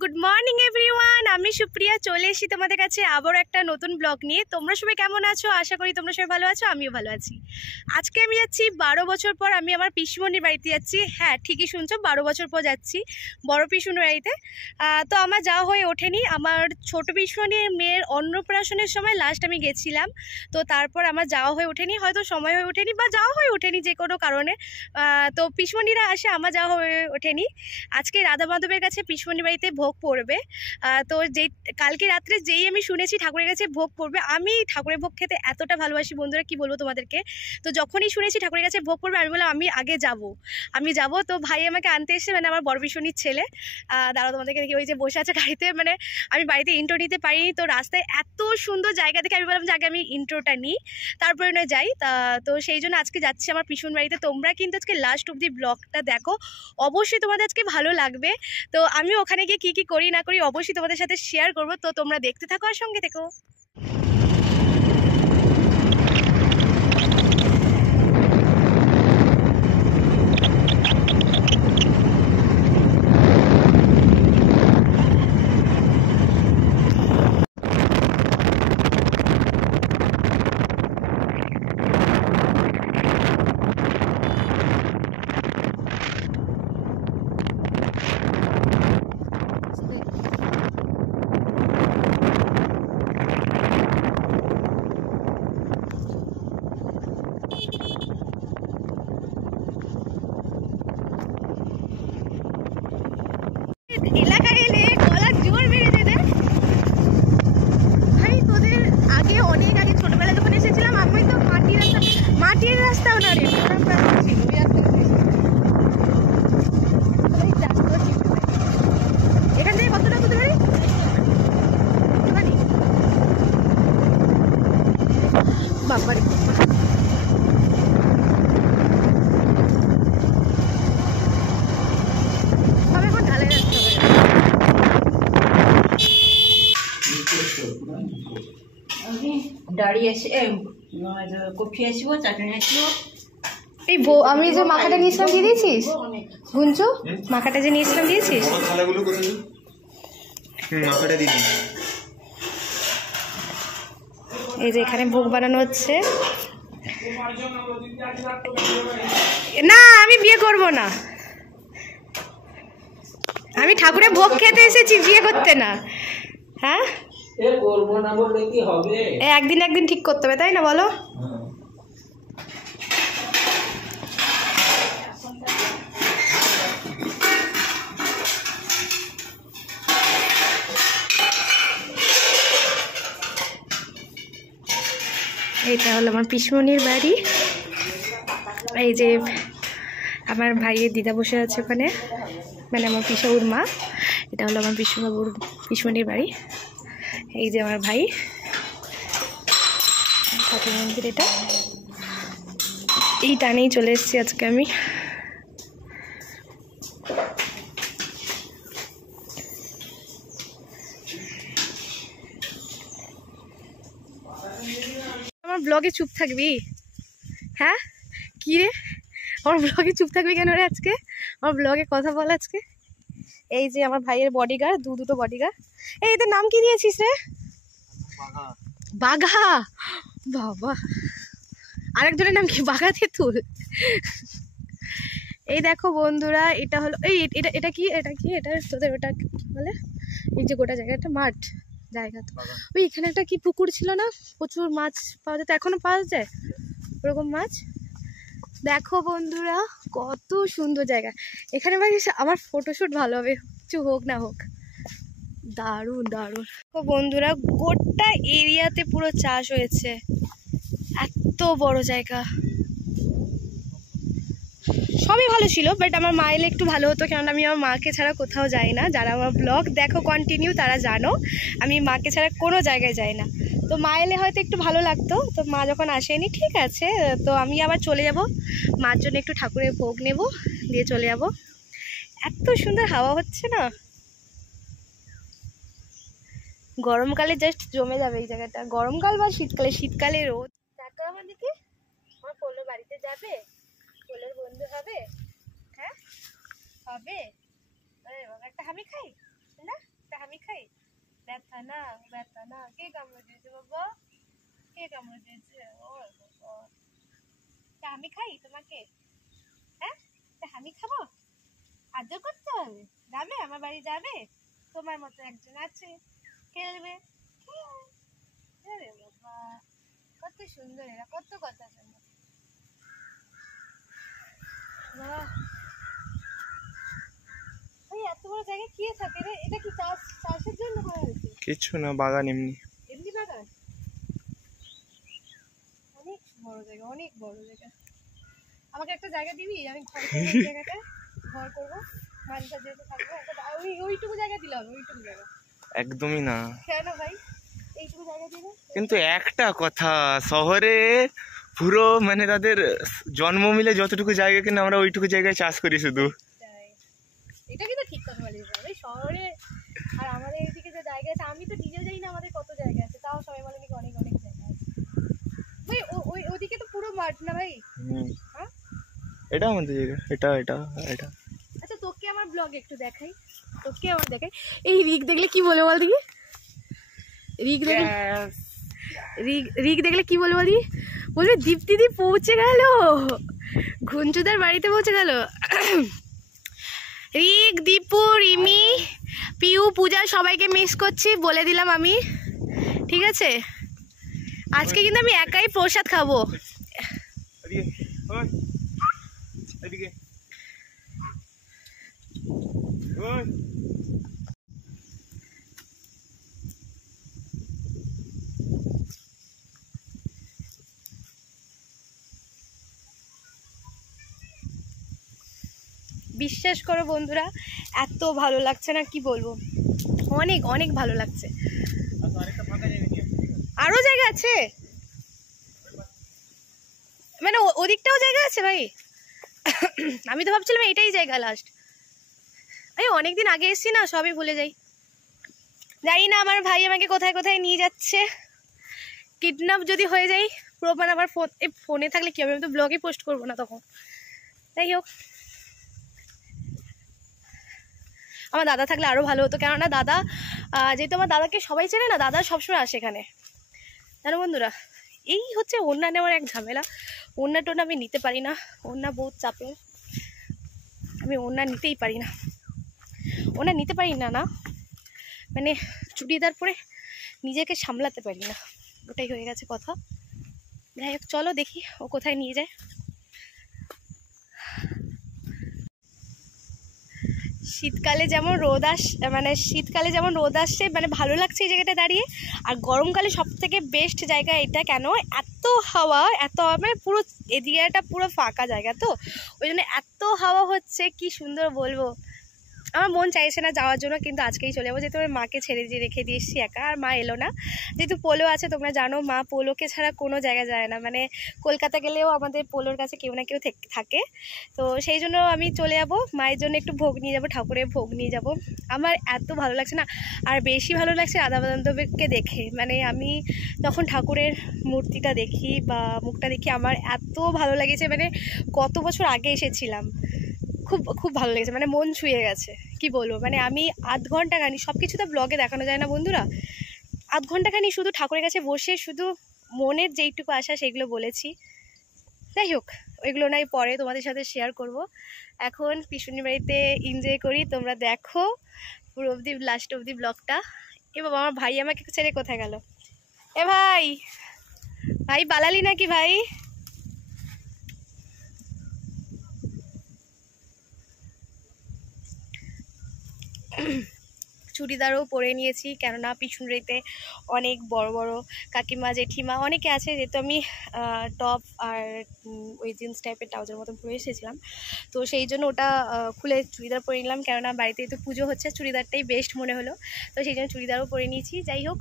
Good morning everyone, আমি সুপ্রিয়া চলে এসেছি তোমাদের কাছে আবারও একটা নতুন ব্লগ নিয়ে। তোমরা সবাই কেমন আছো? আশা করি তোমরা সবাই ভালো আছো, আমিও ভালো আছি। আজকে আমি যাচ্ছি 12 বছর পর, আমি আমার পিসিমণির বাড়িতে যাচ্ছি। হ্যাঁ, ঠিকই শুনছো, 12 বছর পর যাচ্ছি বড় পিসিমণির বাড়িতে। তো আমার যাওয়া হয়ে ওঠেনি। আমার ছোট পিসিমণির মেয়ের অন্নপ্রাশনের সময় লাস্ট আমি গেছিলাম, তো তারপর আমার যাওয়া হয়ে ওঠেনি, হয়তো সময় হয়ে ওঠেনি বা যাওয়া হয়ে ওঠেনি যে কোনো কারণে। তো পিসিমণিরা আসে, আমার যাওয়া হয়ে ওঠেনি। আজকে রাধা মাধবের কাছে পিসিমণির বাড়িতে ভোগ পড়বে। তো যেই কালকে রাত্রে যেই আমি শুনেছি ঠাকুরের কাছে ভোগ পড়বে, আমি ঠাকুরের ভোগ খেতে এতটা ভালোবাসি বন্ধুরা, কি বলবো তোমাদেরকে। তো যখনই শুনেছি ঠাকুরের কাছে ভোগ পড়বে, আমি বললাম আমি আগে আমি যাব। তো ভাই আমাকে আনতে এসে, মানে আমার বড় পিসিমণির ছেলে, দাঁড়াও তোমাদেরকে দেখি, ওই যে বসে আছে গাড়িতে। মানে আমি বাড়িতে ইন্ট্রো নিতে পারিনি, তো রাস্তায় এত সুন্দর জায়গা দেখে আমি বললাম যে আগে আমি ইন্ট্রোটা নিই, তারপরে নয় যাই। তো সেই জন্য আজকে যাচ্ছি আমার পিসিমণির বাড়িতে। তোমরা কিন্তু আজকে লাস্ট অব্দি ব্লগটা দেখো, অবশ্যই তোমাদের আজকে ভালো লাগবে। তো আমি ওখানে গিয়ে কি করি না করি অবশ্যই তোমাদের সাথে শেয়ার করবো, তো তোমরা দেখতে থাকো আর সঙ্গে থেকো। এলাকায় এলে গলার জোর বেড়ে যেতে ভাই। তোদের আগে অনেক আগে ছোটবেলা যখন এসেছিলাম, আমি তো মাটির রাস্তাও না রে, এখান থেকে কতটা কোথায় পারি বাবারে। এখন ঢালাই রাস্তা দাঁড়িয়ে এসে কফি আসবো, চাটনি আসবো। এই আমি যে মাখাটা নিয়েছিলাম দিয়ে দিয়েছিস গুঞ্জু? মাখাটা যে নিয়েছিলাম দিয়েছিস? এই যে এখানে ভোগ বানানো হচ্ছে। না, আমি বিয়ে করব না, আমি ঠাকুরের ভোগ খেতে এসেছি, বিয়ে করতে না। হ্যাঁ, একদিন ঠিক করতে হবে, তাই না বলো? এইটা হলো আমার পিসিমণির বাড়ি। এই যে আমার ভাইয়ের দিদা বসে আছে ওখানে, মানে আমার পিসিমণির মা। এটা হলো আমার পিসিমণির বাড়ি। এই যে আমার ভাই, ঠাকুর মন্দির এটা। এই টানেই চলে এসেছি আজকে আমি। আমার ব্লগে চুপ থাকবি? হ্যাঁ, কি রে, আমার ব্লগে চুপ থাকবি কেন রে? আজকে আমার ব্লগে কথা বল আজকে। এই যে আমার ভাইয়ের বডিগার্ড, দুটো বডিগার্ড। এই এদের নাম কি দিয়েছিস রে? বাঘা। বাবা, আরেকজনের নাম কি? বাঘা তেঁতুল। এই দেখো বন্ধুরা, এটা হলো এটা কি এটা তোদের ওটা কি বলে? এই যে গোটা জায়গাটা মাঠ জায়গা, তো ওই এখানে একটা কি পুকুর ছিল না, প্রচুর মাছ পাওয়া যেত, এখনো পাওয়া যায় ওরকম মাছ। দেখো বন্ধুরা, কত সুন্দর জায়গা এখানে। ভাই আমার ফটোশুট ভালো হবে, কিছু হোক না হোক, দারুণ দারুণ। তো বন্ধুরা, গোটা এরিয়াতে পুরো চাষ হয়েছে, এত বড় জায়গা। সবই ভালো ছিল, বাট আমার মা এলে একটু ভালো হতো, কারণ আমি আমার মাকে ছাড়া কোথাও যাই না। যারা আমার ব্লগ দেখো কন্টিনিউ তারা জানো আমি মাকে ছাড়া কোনো জায়গায় যাই না। তো মা এলে হয়তো একটু ভালো লাগতো, তো মা যখন আসেনি, ঠিক আছে, তো আমি আবার চলে যাব মার জন্য একটু ঠাকুরের ভোগ নেব, দিয়ে চলে যাব। এত সুন্দর হাওয়া হচ্ছে না, গরমকালে জাস্ট জমে যাবে এই জায়গাটা। গরমকাল বা শীতকালে রোদ। দেখো আমার দিকে, আমার পোলো বাড়িতে যাবে, পোলোর বন্ধু হবে। হ্যাঁ হবে, একটা আমি খাই। না তা আমি খাই? ব্যথা না ব্যথা না, কে কামড়ে দিয়েছে বাবা? কে কামড়ে দিয়েছে? ও বাবা, তা আমি খাই তোমাকে? হ্যাঁ, তা আমি খাবো? আদর করতে হবে? যাবে আমার বাড়ি যাবে? তোমার মতো একজন আছে, খেলবে। আরে বাবা, কত সুন্দর এরা, কত কথা শোনে। বাহ, ওই এত বড় জায়গায় কি থাকে রে? এটা কি চাষের জন্য করা হয়েছে? কিছু না, বাগান এমনি। এমনি বাগান? অনেক বড় জায়গা, অনেক বড় জায়গা। আমাকে একটা জায়গা দিবি, আমি ঘর করবো এই জায়গাটায়, ঘর করবো, মানুষের যেহেতু থাকবো একটা ওইটুকু জায়গা দিলে হবে, ওইটুকু জায়গা। একদমই না। কেন ভাই, এইটুকু জায়গা দিলে? কিন্তু একটা কথা, শহরে পুরো মানে তাদের জন্ম মিলে যতটুকু জায়গা কিনা আমরা ওইটুকু জায়গায় চাষ করি শুধু। এটা কিন্তু ঠিক কথা বলিস ভাই, শহরে আর আমাদের এইদিকে যে জায়গা আছে, আমি তো নিজেও জানি না আমাদের কত জায়গা আছে, তাও সবাই বলে নাকি অনেক অনেক জায়গা আছে ভাই। ওদিকে তো পুরো মাঠ না ভাই? হ্যাঁ, এটা আমাদের জায়গা, এটা এটা এটা। আচ্ছা তোকে আমার ব্লগ একটু দেখাই, তোকে আমার দেখাই। এই রিক দেখলে কি বলে বল দিকে, রিক দেখলে রিক দেখলে কি বলে বল দিকে, বলবে দীপ্তিদি পৌঁছে গেল, ঘুঞ্চুদার বাড়িতে পৌঁছে গেল। রিক, দীপু, রিমি, পিউ, পূজা সবাইকে মিস করছি বলে দিলাম আমি, ঠিক আছে? আজকে কিন্তু আমি একাই প্রসাদ খাবো। বিশ্বাস করো বন্ধুরা, এত ভালো লাগছে না কি বলবো, অনেক অনেক ভালো লাগছে। আরো জায়গা আছে মানে ওদিকটাও জায়গা আছে ভাই? আমি তো ভাবছিলাম এটাই জায়গা লাস্ট। আমি অনেকদিন আগে এসেছি না, সবই ভুলে যাই। জানি না আমার ভাই আমাকে কোথায় কোথায় নিয়ে যাচ্ছে, কিডন্যাপ যদি হয়ে যাই প্রমাণ আমার ফোনে থাকলে কি হবে, আমি তো ব্লগে পোস্ট করবো না তখন। যাই হোক, আমার দাদা থাকলে আরও ভালো হতো, কেননা দাদা যেহেতু আমার দাদাকে সবাই চেনে না, দাদা সবসময় আসে এখানে, জানো বন্ধুরা। এই হচ্ছে ওড়না নেওয়ার এক ঝামেলা, ওড়না টোনা আমি নিতে পারি না, ওড়না বহুত চাপের, আমি ওড়না নিতেই পারি না, ওড়না নিতে পারি না না মানে চুড়িদার পরে নিজেকে সামলাতে পারি না, ওটাই হয়ে গেছে কথা। যাই হোক, চলো দেখি ও কোথায় নিয়ে যায়। শীতকালে যেমন রোদ শীতকালে যেমন রোদ আসছে, মানে ভালো লাগছে এই জায়গাটা দাঁড়িয়ে। আর গরমকালে সব থেকে বেস্ট জায়গা এটা, কেন এত হাওয়া মানে পুরো এরিয়াটা পুরো ফাঁকা জায়গা, তো ওই জন্য এত হাওয়া হচ্ছে, কি সুন্দর বলবো। আমার মন চাইছে না যাওয়ার জন্য, কিন্তু আজকেই চলে যাবো, যেহেতু আমার মাকে ছেড়ে দিয়ে রেখে দিয়ে এসেছি একা, আর মা এলো না, যেহেতু পোলো আছে, তোমরা জানো মা পোলোকে ছাড়া কোনো জায়গা যায় না, মানে কলকাতা গেলেও আমাদের পোলোর কাছে কেউ না কেউ থাকে, তো সেই জন্য আমি চলে যাব, মায়ের জন্য একটু ভোগ নিয়ে যাব, ঠাকুরের ভোগ নিয়ে যাব। আমার এত ভালো লাগছে না, আর বেশি ভালো লাগছে রাধা মাধবকে দেখে, মানে আমি যখন ঠাকুরের মূর্তিটা দেখি বা মুখটা দেখি, আমার এত ভালো লেগেছে, মানে কত বছর আগে এসেছিলাম, খুব খুব ভালো লেগেছে, মানে মন ছুঁয়ে গেছে, কি বলবো। মানে আমি আধ ঘন্টা খানি, সব কিছু তো ব্লগে দেখানো যায় না বন্ধুরা, আধ ঘন্টা খানি শুধু ঠাকুরের কাছে বসে শুধু মনের যেইটুকু আশা সেগুলো বলেছি। যাই হোক, ওইগুলো নাই পরে তোমাদের সাথে শেয়ার করব, এখন পিসুনির বাড়িতে এনজয় করি, তোমরা দেখো পুরো অবধি, লাস্ট অবধি ব্লগটা। এ বাবা, আমার ভাই আমাকে ছেড়ে কোথায় গেল? এ ভাই, ভাই পালালি নাকি ভাই? চুড়িদারও পরে নিয়েছি, কেননা পিছনড়িতে অনেক বড় বড় কাকিমা জেঠিমা অনেকে আছে, যেহেতু আমি টপ আর ওই জিন্স টাইপের ট্রাউজার মতন পরে এসেছিলাম, তো সেই জন্য ওটা খুলে চুড়িদার পরে নিলাম, কেননা বাড়িতে তো পুজো হচ্ছে, চুড়িদারটাই বেস্ট মনে হলো, তো সেই জন্য চুড়িদারও পরে নিয়েছি। যাই হোক,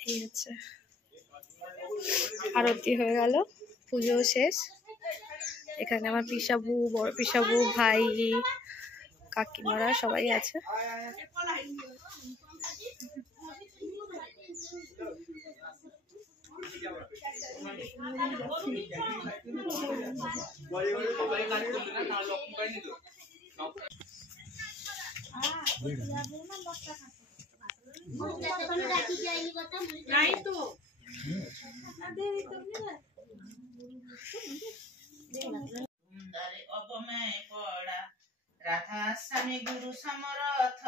এই হচ্ছে আরতি হয়ে গেল, পুজো শেষ। এখানে আমার পিসাবু, বড় পিসাবু, ভাই, কাকিমারা সবাই আছে। राधा स्वामी गुरु समरथ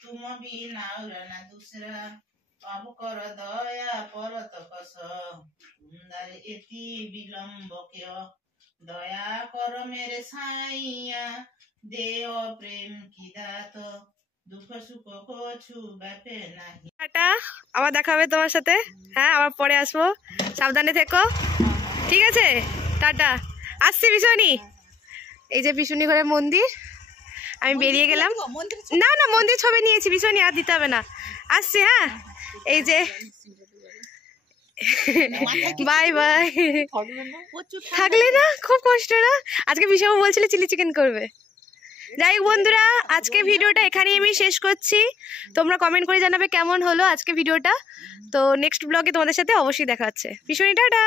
तुम भी नाउर न दूसरा अब कर दया परत कस तुमदार एति विलंब क्यों दया कर मेरे साइया देव प्रेम की दात दुख सुख को छुबाते नहीं। টাটা, আবার দেখা হবে তোমার সাথে। হ্যাঁ, আবার পরে আসবো, সাবধানে থেকো, ঠিক আছে? টাটা, আসছি পিছনি। এই যে পিছনি ঘরে মন্দির, আমি বেরিয়ে গেলাম। না না, মন্দির ছবি নিয়েছি, পিছনি আর দিতে হবে না, আসছি। হ্যাঁ, এই যে বাই বাই। থাকলে না খুব কষ্ট না? আজকে বিশাবু বলছিল চিলি চিকেন করবে। যাই হোক বন্ধুরা, আজকে ভিডিওটা এখানেই আমি শেষ করছি। তোমরা কমেন্ট করে জানাবে কেমন হলো আজকে ভিডিওটা। তো নেক্সট ব্লগে তোমাদের সাথে অবশ্যই দেখা হচ্ছে। পিছনি টাটা।